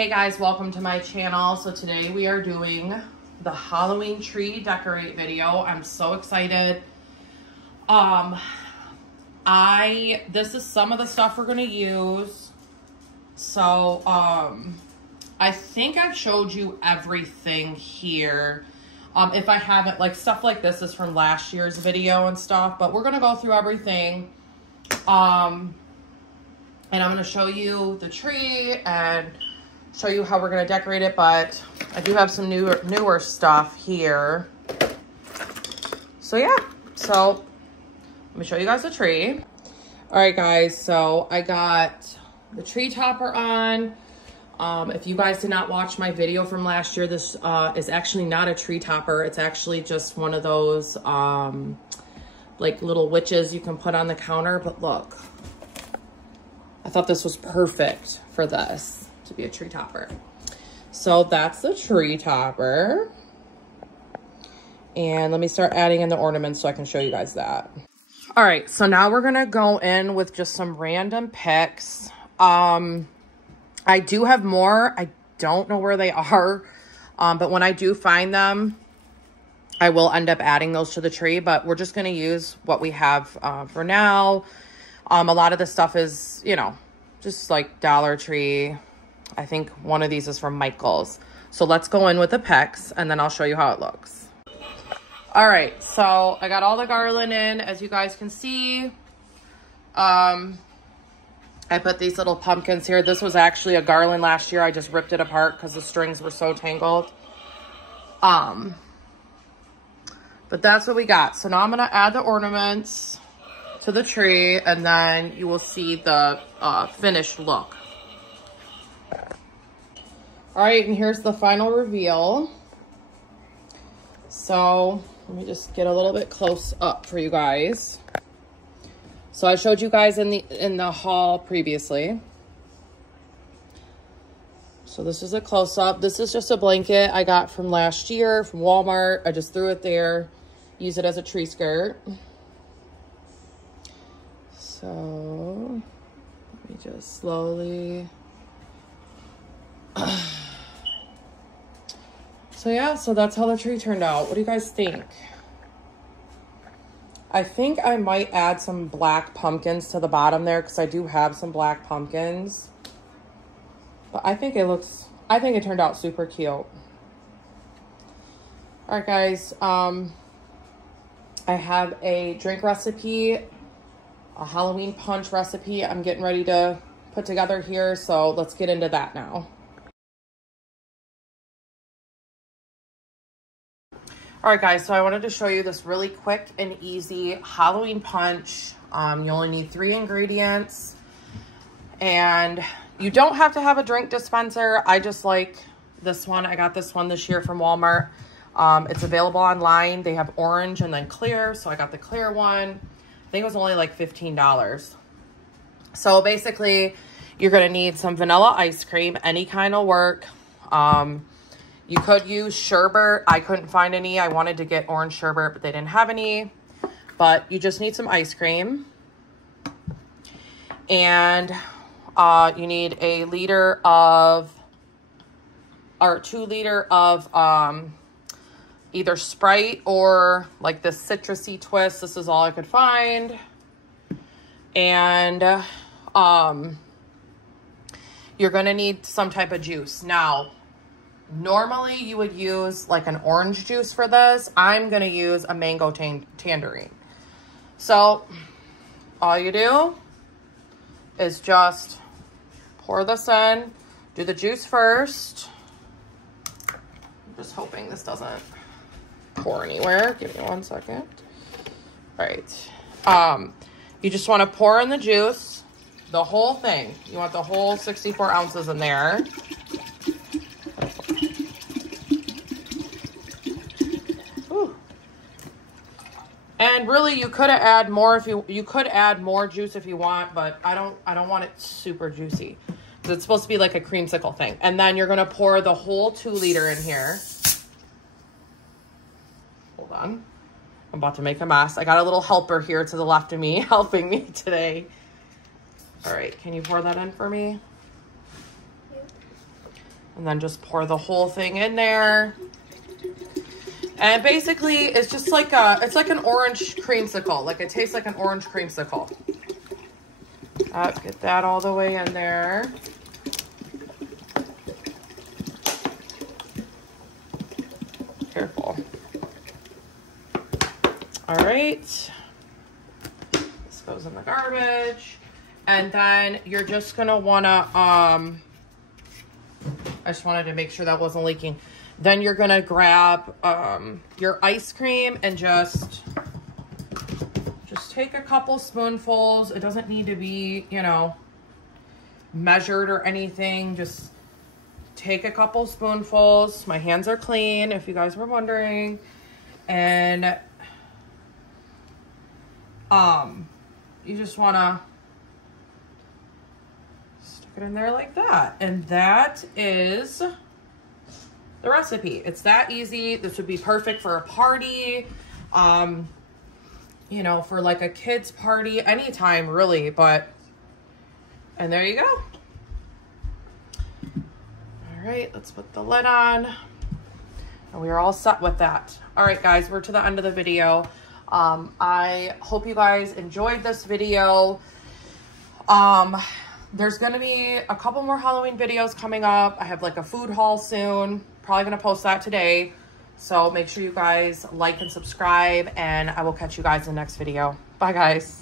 Hey guys, welcome to my channel. So today we are doing the Halloween tree decorate video. I'm so excited. This is some of the stuff we're gonna use. So I think I've showed you everything here. If I haven't, like stuff like this is from last year's video and stuff, but we're gonna go through everything. And I'm gonna show you the tree and show you how we're gonna decorate it, but I do have some newer stuff here. So yeah, so let me show you guys the tree. All right guys, so I got the tree topper on. If you guys did not watch my video from last year, this is actually not a tree topper. It's actually just one of those like little witches you can put on the counter, but look. I thought this was perfect for this to be a tree topper. So that's the tree topper. And let me start adding in the ornaments so I can show you guys that. All right, so now we're gonna go in with just some random picks. I do have more. I don't know where they are, but when I do find them, I will end up adding those to the tree, but we're just gonna use what we have for now. A lot of the stuff is, you know, just like Dollar Tree. I think one of these is from Michael's. So let's go in with the picks and then I'll show you how it looks. All right, so I got all the garland in, as you guys can see. I put these little pumpkins here. This was actually a garland last year. I just ripped it apart because the strings were so tangled. But that's what we got. So now I'm gonna add the ornaments to the tree and then you will see the finished look. All right, and here's the final reveal. So let me just get a little bit close up for you guys. So I showed you guys in the haul previously. So this is a close-up. This is just a blanket I got from last year from Walmart. I just threw it there, use it as a tree skirt. So let me just slowly. So yeah, so that's how the tree turned out. What do you guys think? I think I might add some black pumpkins to the bottom there because I do have some black pumpkins. But I think it turned out super cute. All right, guys. I have a drink recipe, a Halloween punch recipe I'm getting ready to put together here. So let's get into that now. All right, guys, so I wanted to show you this really quick and easy Halloween punch. You only need 3 ingredients. And you don't have to have a drink dispenser. I just like this one. I got this one this year from Walmart. It's available online. They have orange and then clear. So I got the clear one. I think it was only like $15. So basically, you're going to need some vanilla ice cream. Any kind will work. You could use sherbet. I couldn't find any. I wanted to get orange sherbet, but they didn't have any. But you just need some ice cream. And you need a liter of, or 2 liters of either Sprite or like this citrusy twist. This is all I could find. And you're gonna need some type of juice. Now, normally you would use like an orange juice for this. I'm gonna use a mango tangerine. So all you do is just pour this in, do the juice first. I'm just hoping this doesn't pour anywhere. Give me 1 second. All right. You just want to pour in the juice, the whole thing. You want the whole 64 ounces in there. Ooh. And really, you could add more if you could add more juice if you want, but I don't want it super juicy because it's supposed to be like a creamsicle thing. And then you're gonna pour the whole 2 liter in here. Hold on. I'm about to make a mess. I got a little helper here to the left of me helping me today. All right, can you pour that in for me? And then just pour the whole thing in there. And basically, it's just like it's like an orange creamsicle. Like, it tastes like an orange creamsicle. Get that all the way in there. Careful. All right. This goes in the garbage. And then you're just gonna wanna, I just wanted to make sure that wasn't leaking. Then you're gonna grab your ice cream and just take a couple spoonfuls. It doesn't need to be, you know, measured or anything. Just take a couple spoonfuls. My hands are clean, if you guys were wondering. And you just wanna stick it in there like that. And that is the recipe. It's that easy. This would be perfect for a party, you know, for like a kid's party, anytime really, and there you go. All right, let's put the lid on. And we are all set with that. All right, guys, we're to the end of the video. I hope you guys enjoyed this video. There's gonna be a couple more Halloween videos coming up. I have like a food haul soon. Probably gonna post that today. So make sure you guys like and subscribe, and I will catch you guys in the next video. Bye, guys.